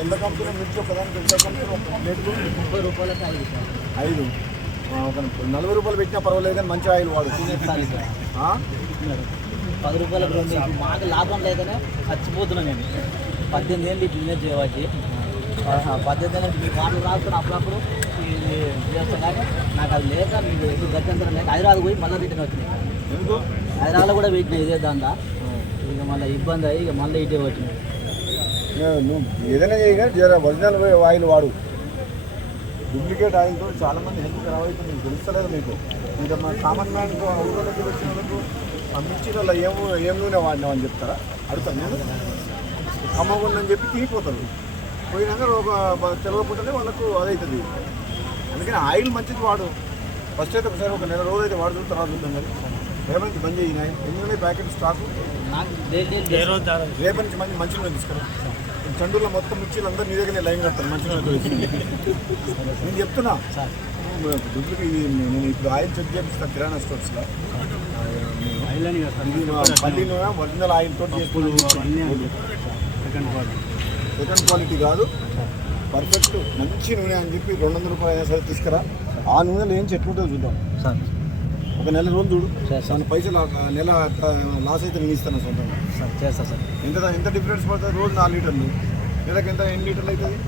ఎంత కంపెనీ మిర్చి ఒకదానికి ఎంత కంపెనీ ప్లేట్కు ముప్పై రూపాయలకి ఐదు ఒక నలభై రూపాయలు పెట్టినా పర్వాలేదు కానీ మంచి ఆయిల్ వాడు? పది రూపాయలకు రెండు మాకు లాభం లేకనే చచ్చిపోతున్నా నేను. పద్దెనిమిది ఏళ్ళు ఇట్లా బిజినెస్ చేయవచ్చు పద్దెనిమిది ఏళ్ళు మీ మాటలు రాసుకుని అప్పుడప్పుడు చేస్తాం కానీ నాకు అది లేక మీకు గత్యంతరం లేక హైదరాబాద్ పోయి మళ్ళీ రిటర్న్ వచ్చినాయి. ఎందుకు? హైదరాబాద్ కూడా పెట్టిన ఇదే దాంట్లో ఇక మళ్ళీ ఇబ్బంది అయ్యి ఇక మళ్ళీ ఇటే వచ్చినాయి నువ్వు ఏదైనా చేయగా జర ఒరిజినల్ ఆయిల్ వాడు. డూప్లికేట్ ఆయిల్తో చాలా మంది హెల్త్ ఖరాబ్ అవుతుంది మీకు తెలుస్తలేదు మీకు ఇంకా మన కామన్ మ్యాన్ ఊళ్ళోకి వచ్చిన వాళ్ళకు ఆ మిర్చిలో ఏం ఏం నూనె వాడినాం అని చెప్తారా? అడుగుతాను నేను. కమ్మగుందని చెప్పి తిరిగిపోతారు పోయినాక ఒక తెలవకుండానే వాళ్ళకు అదవుతుంది అందుకని ఆయిల్ మంచిది వాడు. ఫస్ట్ అయితే ఒకసారి ఒక నెల రోజు అయితే వాడుతున్న తర్వాత చూద్దాం కానీ రేపటి నుంచి బంద్ చేయినాయి. ఎన్ని ఉన్నాయి ప్యాకెట్ స్టాకు రేపటి నుంచి మంచి మంచి నూనె తీసుకురా చండూలో మొత్తం మిర్చీలు అందరూ నీ దగ్గర లైన్ కడతారు మంచి నూనె చెప్తున్నా. సార్. దుడ్లకి ఇది నేను ఇప్పుడు ఆయిల్ చెక్ చేపిస్తాను కిరాణా స్టోర్స్లో పల్లి నూనె ఒరిజినల్ ఆయిల్ తోటి సెకండ్ క్వాలిటీ కాదు. పర్ఫెక్ట్ మంచి నూనె అని చెప్పి రెండు వందల రూపాయలు అయినా సరే తీసుకురా. ఆ నూనెలో ఏం చెట్లు ఉంటుందో చూద్దాం. సార్. ఒక నెల రోజులు చూడు. దాని పైసలు నెల లాస్ అయితే నేను ఇస్తాను సొంతంగా. సార్ చేస్తా సార్. ఎంత ఎంత డిఫరెన్స్ పడుతుంది? రోజు నాలుగు లీటర్లు. నెలకు ఎంత? ఎన్ని లీటర్లు అవుతుంది?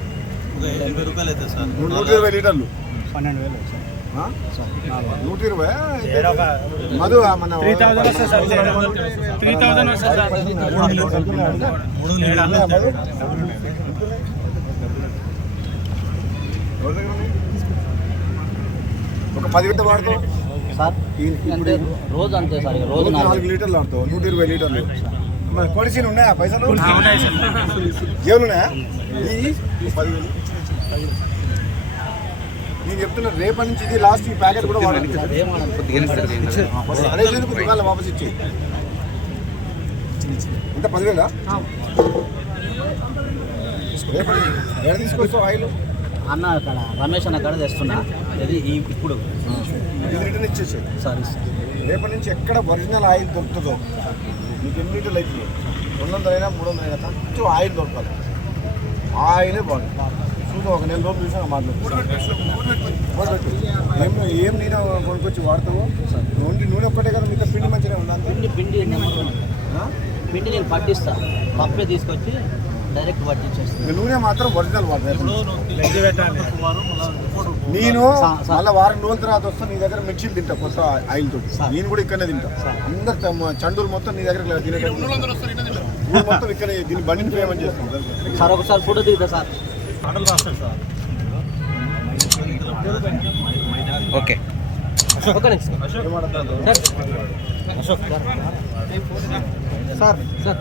ఎనభై రూపాయలు అవుతుంది సార్. నూట నూట ఇరవై లీటర్లు. పన్నెండు వేలు నూట ఇరవై? మధు మన ఒక పది గంట వాడుతావు సార్. అంటే రోజు అంతే సార్ ఇక రోజు నాలుగు. లీటర్లు ఆడతావు నూట ఇరవై లీటర్లు. మరి పొడిసీలు ఉన్నాయా? పైసలు? ఉన్నాయా వేలు. నేను చెప్తున్నా రేపటి నుంచి ఇది లాస్ట్ ఈ ప్యాకెట్ కూడా వాడండి అదే ఎందుకు దుకాణంలో వాపస్ ఇచ్చి? ఎంత పదివేలా? రేపటి ఎక్కడ తీసుకొస్తావు ఆయిల్. అన్న అక్కడ రమేష్ అన్న కాడ తెస్తున్నా. ఇది ఈ- ఇప్పుడు. ఇది రిటర్న్ ఇచ్చేసాడు. Sorry sir. రేపటి నుంచి ఎక్కడ ఒరిజినల్ ఆయిల్ దొరుకుతుందో మీకు ఎన్ని లీటర్లు అవుతుంది రెండు వందలు అయినా మూడు వందలు అయినా కొంచెం ఆయిల్ దొరకాలి. ఆ ఆయిలే బాగుంది. చూద్దాం ఒక నెల రోజులు చూసాక మాట్లాడు. ఏం ఏం నేను కొనుక్కొచ్చి వాడతావు? ఓన్లీ నూనె ఒక్కటే కదా మిగతా పిండి మంచిగా ఉందా అంతే? పిండి పిండి? పిండి నేను పట్టిస్తా. పప్పే తీసుకొచ్చి డైరెక్ట్ నూనె మాత్రం ఒరిజినల్ వాడతాను నేను మళ్ళీ వారం రోజుల తర్వాత వస్తా నీ దగ్గర మిర్చిలు తింటా కొత్త ఆయిల్ తోటి. నేను కూడా ఇక్కడనే తింటా. అందరు చండూరు మొత్తం నీ దగ్గర మొత్తం ఇక్కడ దీన్ని బండిని పేమెంట్ చేస్తాం. సార్ ఒకసారి ఫోటో దిగుతా సార్. ఓకే. ఒక నిమిషం. Sir sir.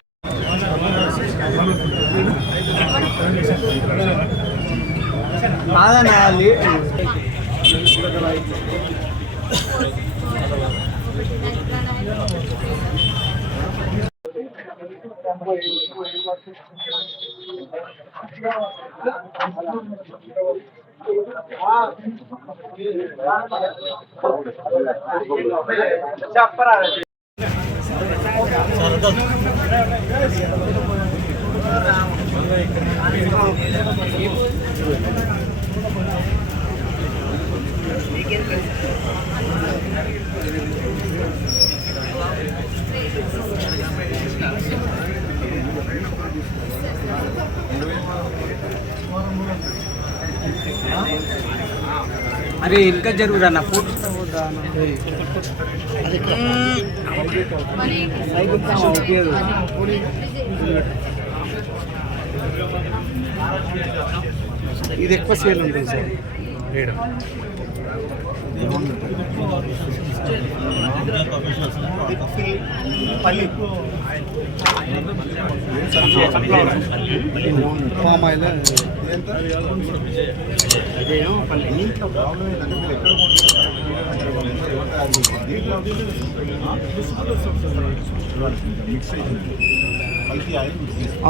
రూపాయలు వస్తుంది. శనగపిండి నేను వాడేది మైదా పిండి ఏమో పురుగుల కొట్టురా. అరే ఇంకా జరుగుదన్న ఫోటో ఇది ఎక్కువ సేల్ ఉంటుంది సార్. పామ్ ఆయిల్ దీంట్లో ప్రాబ్లం ఏంటంటే మీరు ఎక్కడ మిక్స్ అవుతుంది కల్తీ ఆయిల్ మిక్స్ చేస్తారు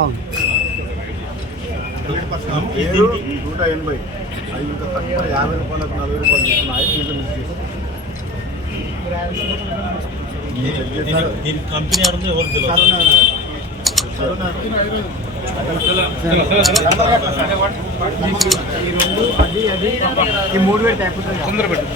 ఏడు నూట ఎనభై. అది ఇంకా తక్కువ యాభై రూపాయలకు నలభై రూపాయలు తీసుకున్న ఆయిల్ దీంట్లో చేస్తారు దీని కంపెనీ ఈ మూడు వేలు తొందర పెట్టు